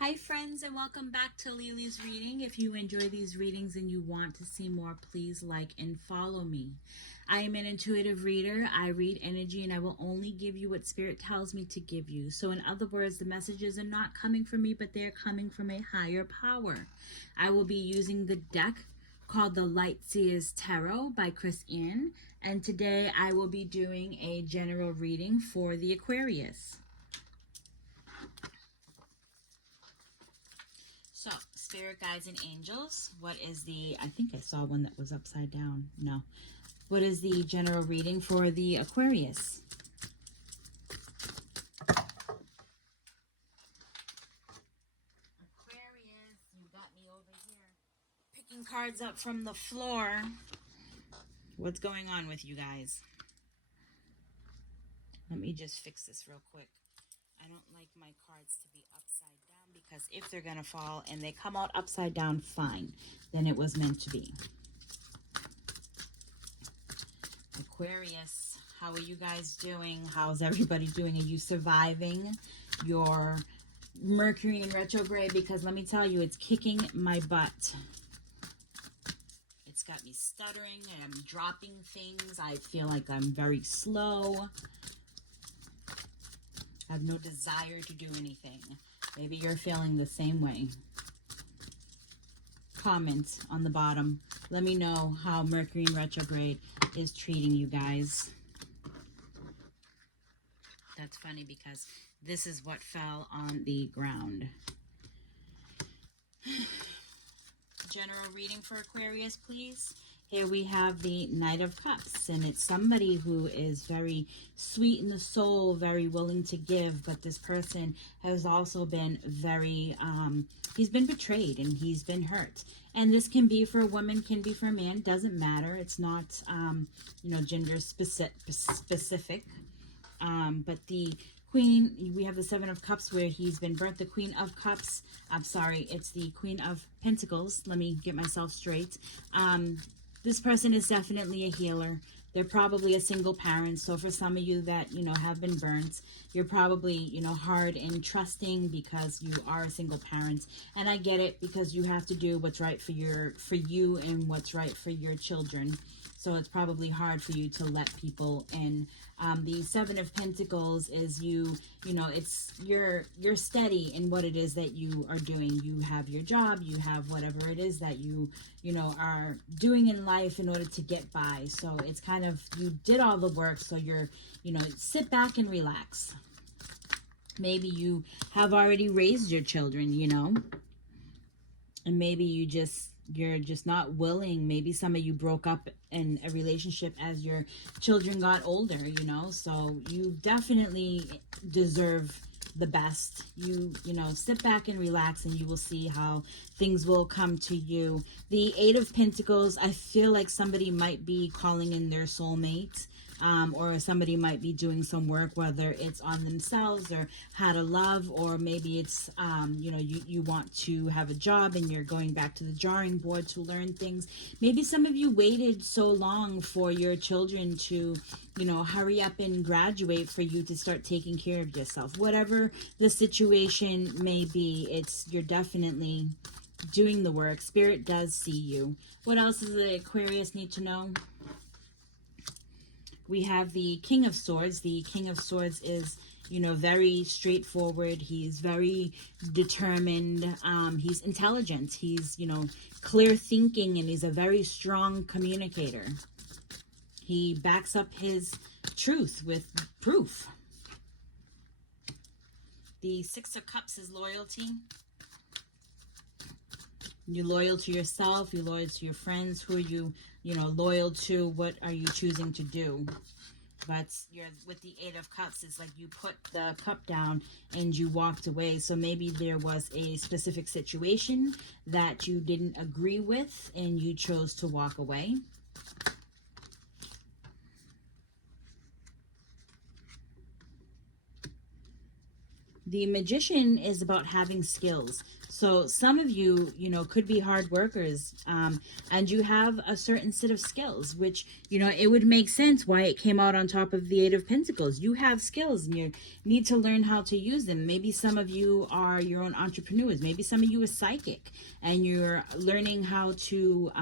Hi friends, and welcome back to Lily's reading. If you enjoy these readings and you want to see more, please like and follow me. I am an intuitive reader. I read energy and I will only give you what spirit tells me to give you. So in other words, the messages are not coming from me, but they're coming from a higher power. I will be using the deck called the Light Seers Tarot by Chris Ann, and today I will be doing a general reading for the Aquarius. So, spirit guides and angels, what is I think I saw one that was upside down. No. What is the general reading for the Aquarius? Aquarius, you got me over here picking cards up from the floor. What's going on with you guys? Let me just fix this real quick. I don't like my cards to be upside down because if they're going to fall and they come out upside down, fine. Then it was meant to be. Aquarius, how are you guys doing? How's everybody doing? Are you surviving your Mercury in retrograde? Because let me tell you, it's kicking my butt. It's got me stuttering and I'm dropping things. I feel like I'm very slow. I have no desire to do anything. Maybe you're feeling the same way. Comment on the bottom. Let me know how Mercury in retrograde is treating you guys. That's funny because this is what fell on the ground. General reading for Aquarius, please. Here we have the Knight of Cups, and it's somebody who is very sweet in the soul, very willing to give, but this person has also been very, he's been betrayed and he's been hurt. And this can be for a woman, can be for a man, doesn't matter. It's not, gender specific. But the Queen, we have the Seven of Cups where he's been burnt. The Queen of Cups, I'm sorry, it's the Queen of Pentacles. Let me get myself straight. This person is definitely a healer. They're probably a single parent. So for some of you that, have been burnt, you're probably, hard in trusting because you are a single parent. And I get it because you have to do what's right for you and what's right for your children. So it's probably hard for you to let people in. The Seven of Pentacles is it's you're steady in what it is that you are doing. You have your job, you have whatever it is that you are doing in life in order to get by. So it's kind of, you did all the work, so you're, sit back and relax. Maybe you have already raised your children, and maybe you're just not willing. Maybe some of you broke up in a relationship as your children got older, so you definitely deserve the best. You sit back and relax and you will see how things will come to you. The Eight of Pentacles, I feel like somebody might be calling in their soulmate. Or somebody might be doing some work, whether it's on themselves or how to love, or maybe it's, you want to have a job and you're going back to the drawing board to learn things. Maybe some of you waited so long for your children to, hurry up and graduate for you to start taking care of yourself. Whatever the situation may be, you're definitely doing the work. Spirit does see you. What else does the Aquarius need to know? We have the King of Swords. The King of Swords is, very straightforward. He's very determined. He's intelligent. He's, clear thinking, and he's a very strong communicator. He backs up his truth with proof. The Six of Cups is loyalty. You're loyal to yourself. You're loyal to your friends. Who are you, loyal to? What are you choosing to do? But with the Eight of Cups, it's like you put the cup down and you walked away. So maybe there was a specific situation that you didn't agree with and you chose to walk away. The Magician is about having skills. So some of you, could be hard workers, and you have a certain set of skills, which, it would make sense why it came out on top of the Eight of Pentacles. You have skills and you need to learn how to use them. Maybe some of you are your own entrepreneurs. Maybe some of you are psychic and you're learning how to,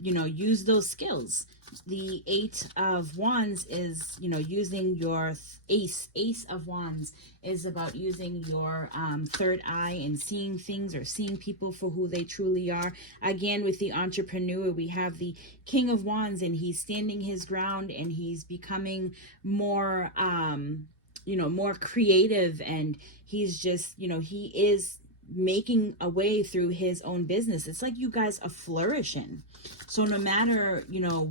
use those skills. The Eight of Wands is, using your Ace of Wands is about using your third eye and seeing things or seeing people for who they truly are. Again, with the entrepreneur, we have the King of Wands, and he's standing his ground and he's becoming more, more creative, and he's just, he is making a way through his own business. It's like you guys are flourishing. So no matter,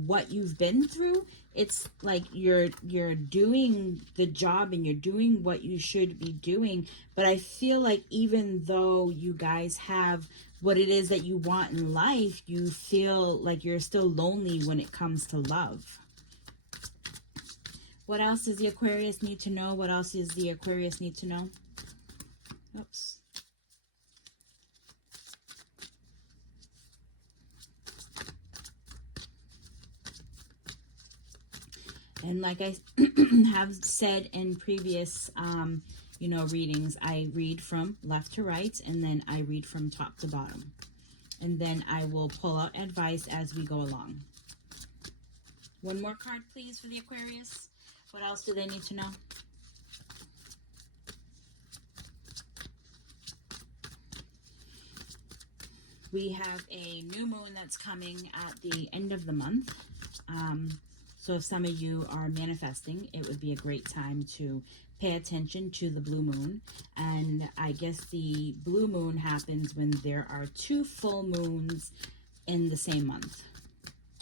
what you've been through, it's like you're doing the job and you're doing what you should be doing. But I feel like even though you guys have what it is that you want in life, you feel like you're still lonely when it comes to love. What else does the Aquarius need to know? What else does the Aquarius need to know? Oops. And like I have said in previous, readings, I read from left to right, and then I read from top to bottom. And then I will pull out advice as we go along. One more card, please, for the Aquarius. What else do they need to know? We have a new moon that's coming at the end of the month. So if some of you are manifesting, it would be a great time to pay attention to the blue moon. And I guess the blue moon happens when there are 2 full moons in the same month.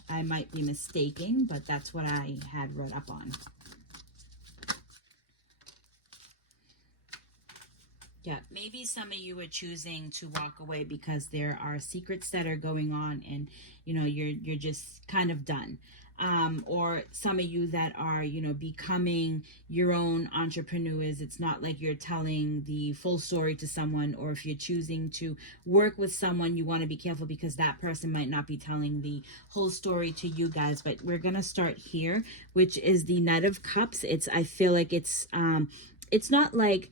I might be mistaken, but that's what I had read up on. Yeah, maybe some of you are choosing to walk away because there are secrets that are going on, and you're just kind of done. Or some of you that are, becoming your own entrepreneurs. It's not like you're telling the full story to someone, or if you're choosing to work with someone, you want to be careful because that person might not be telling the whole story to you guys. But we're going to start here, which is the Knight of Cups. I feel like it's not like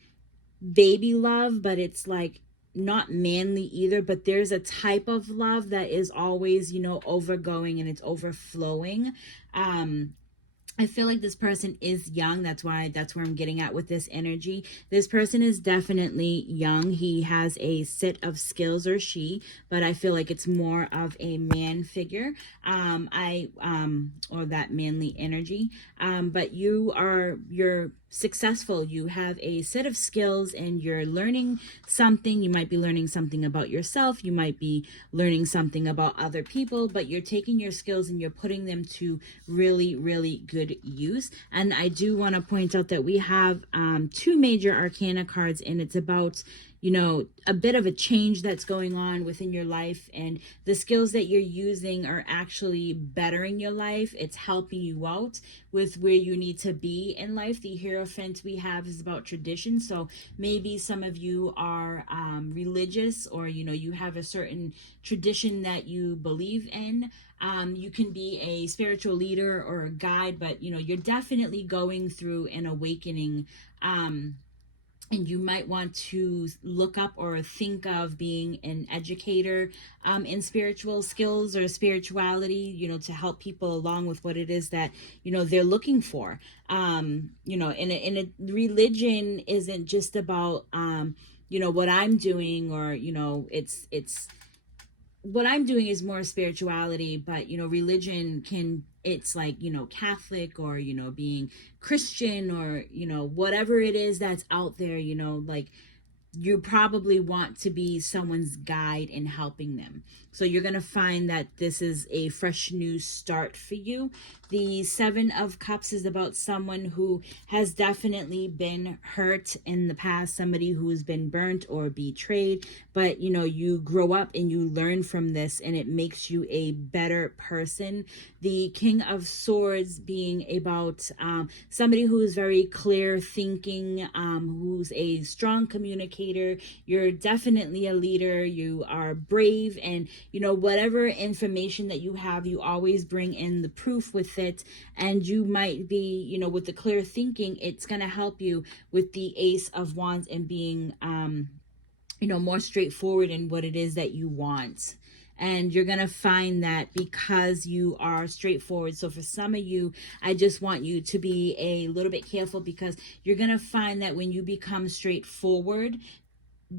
baby love, but it's like not manly either, but there's a type of love that is always, overgoing and it's overflowing. I feel like this person is young. That's where I'm getting at with this energy. This person is definitely young. He has a set of skills, or she, but I feel like it's more of a man figure, or that manly energy. But you're successful. You have a set of skills and you're learning something. You might be learning something about yourself. You might be learning something about other people, but you're taking your skills and you're putting them to really, really good use. And I do want to point out that we have 2 major arcana cards, and it's about a bit of a change that's going on within your life, and the skills that you're using are actually bettering your life. It's helping you out with where you need to be in life. The Hierophant we have is about tradition. So maybe some of you are religious, or you have a certain tradition that you believe in. You can be a spiritual leader or a guide, but you're definitely going through an awakening, and you might want to look up or think of being an educator in spiritual skills or spirituality, to help people along with what it is that, they're looking for. And a religion isn't just about, what I'm doing, or, it's what I'm doing is more spirituality, but religion it's like Catholic, or being Christian, or whatever it is that's out there, like you probably want to be someone's guide in helping them. So you're going to find that this is a fresh new start for you. The Seven of Cups is about someone who has definitely been hurt in the past, somebody who's been burnt or betrayed, but you know, you grow up and you learn from this and it makes you a better person. The King of Swords being about somebody who is very clear thinking, who's a strong communicator. You're definitely a leader. You are brave, and you know, whatever information that you have, you always bring in the proof with it. And you might be, you know, with the clear thinking, it's going to help you with the Ace of Wands and being you know, more straightforward in what it is that you want. And you're going to find that because you are straightforward. So for some of you, I just want you to be a little bit careful, because you're going to find that when you become straightforward,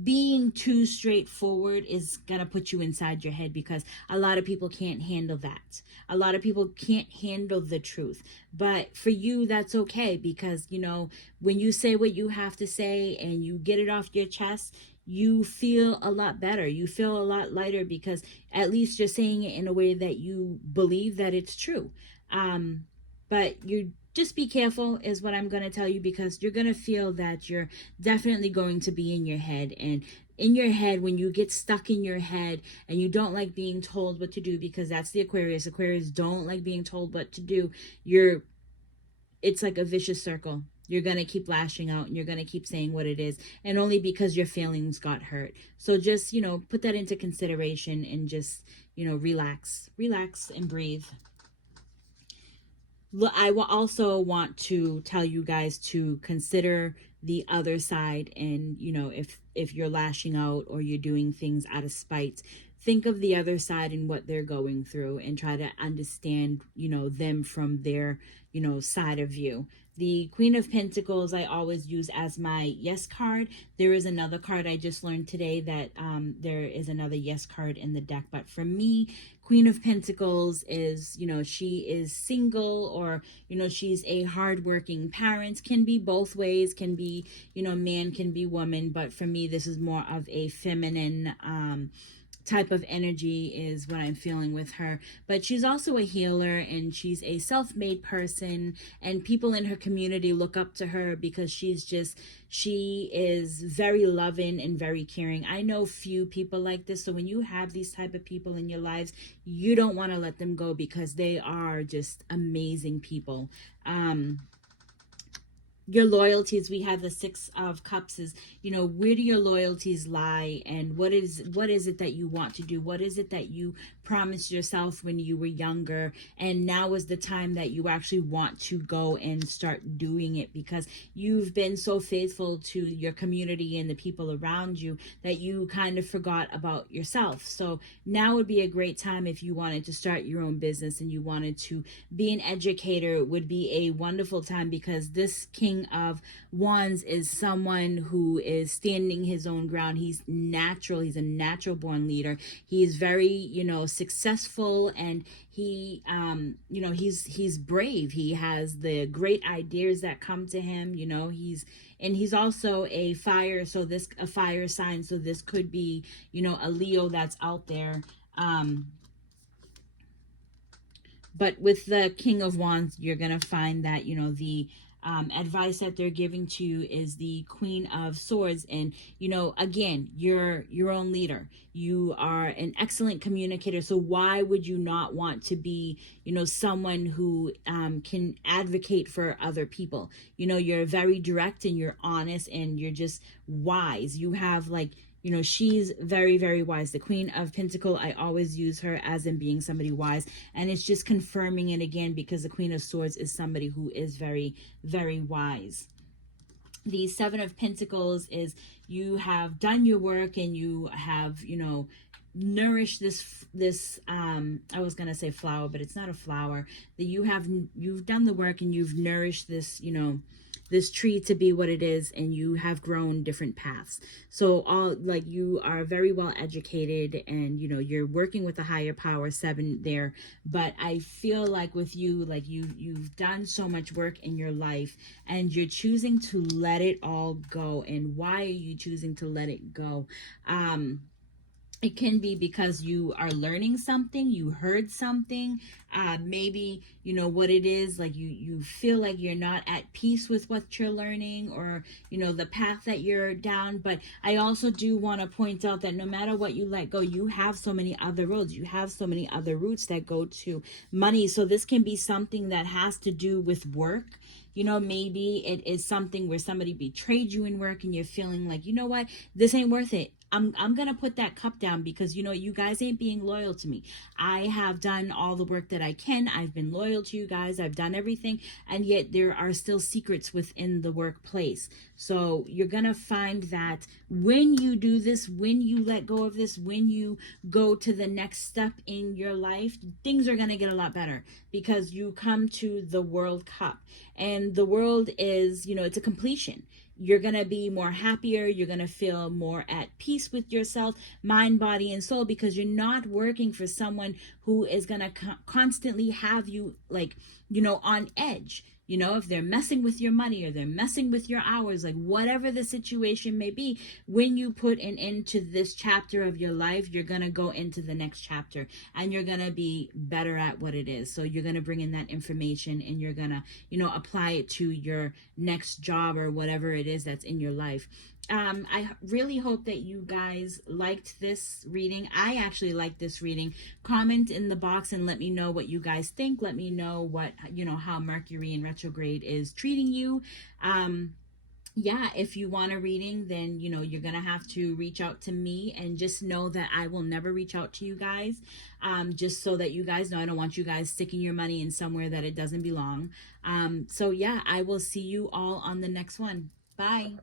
being too straightforward is going to put you inside your head, because a lot of people can't handle that. A lot of people can't handle the truth. But for you, that's okay, because, you know, when you say what you have to say and you get it off your chest, you feel a lot better. You feel a lot lighter, because at least you're saying it in a way that you believe that it's true. But you just be careful is what I'm going to tell you, because you're going to feel that you're definitely going to be in your head. And in your head, when you get stuck in your head and you don't like being told what to do, because that's the Aquarius. Aquarius don't like being told what to do. It's like a vicious circle. You're going to keep lashing out and you're going to keep saying what it is, and only because your feelings got hurt. So just, you know, put that into consideration and just, you know, relax and breathe. I will also want to tell you guys to consider the other side. And you know, if you're lashing out or you're doing things out of spite, think of the other side and what they're going through, and try to understand, you know, them from their, you know, side of view. The Queen of Pentacles I always use as my yes card. There is another card I just learned today that there is another yes card in the deck. But for me, Queen of Pentacles is, you know, she is single, or, you know, she's a hardworking parent. Can be both ways, can be, you know, man, can be woman. But for me, this is more of a feminine type of energy is what I'm feeling with her. But she's also a healer, and she's a self-made person, and people in her community look up to her because she is very loving and very caring. I know few people like this. So when you have these type of people in your lives, you don't want to let them go, because they are just amazing people. Your loyalties, we have the Six of Cups, is, you know, where do your loyalties lie, and what is it that you want to do? What is it that you promised yourself when you were younger, and now is the time that you actually want to go and start doing it, because you've been so faithful to your community and the people around you that you kind of forgot about yourself. So now would be a great time if you wanted to start your own business and you wanted to be an educator. It would be a wonderful time, because this King of Wands is someone who is standing his own ground. He's natural. He's a natural born leader. He is very, you know, successful, and he you know, he's brave. He has the great ideas that come to him. You know, he's also a fire sign, so this could be, you know, a Leo that's out there. But with the King of Wands, you're going to find that, you know, the advice that they're giving to you is the Queen of Swords. And, you know, again, you're your own leader. You are an excellent communicator. So why would you not want to be, you know, someone who can advocate for other people? You know, you're very direct and you're honest and you're just wise. You have, like, you know, she's very, very wise. The Queen of Pentacles, I always use her as in being somebody wise. And it's just confirming it again, because the Queen of Swords is somebody who is very, very wise. The Seven of Pentacles is you have done your work and you have, you know, nourished this I was gonna say flower, but it's not a flower. That you've done the work and you've nourished this, you know, this tree to be what it is, and you have grown different paths. So all, like, you are very well educated, and you know, you're working with a higher power, 7 there. But I feel like with you, like, you've done so much work in your life, and you're choosing to let it all go. And why are you choosing to let it go? It can be because you are learning something, you heard something, maybe, you know, what it is, like, you feel like you're not at peace with what you're learning, or, you know, the path that you're down. But I also do want to point out that no matter what you let go, you have so many other roads, you have so many other routes that go to money. So this can be something that has to do with work. You know, maybe it is something where somebody betrayed you in work, and you're feeling like, you know what, this ain't worth it. I'm gonna put that cup down, because you know, you guys ain't being loyal to me. I have done all the work that I can. I've been loyal to you guys. I've done everything, and yet there are still secrets within the workplace. So you're gonna find that when you do this, when you let go of this, when you go to the next step in your life, things are gonna get a lot better, because you come to the World Cup, and the world is, you know, it's a completion. You're going to be more happier. You're going to feel more at peace with yourself, mind, body, and soul, because you're not working for someone who is going to constantly have you, like, you know, on edge. You know, if they're messing with your money, or they're messing with your hours, like whatever the situation may be, when you put an end to this chapter of your life, you're going to go into the next chapter, and you're going to be better at what it is. So you're going to bring in that information, and you're going to, you know, apply it to your next job, or whatever it is that's in your life. I really hope that you guys liked this reading. I actually liked this reading. Comment in the box and let me know what you guys think. Let me know what, you know, how Mercury in retrograde is treating you. Yeah, if you want a reading, then, you know, you're going to have to reach out to me, and just know that I will never reach out to you guys. Just so that you guys know, I don't want you guys sticking your money in somewhere that it doesn't belong. So yeah, I will see you all on the next one. Bye.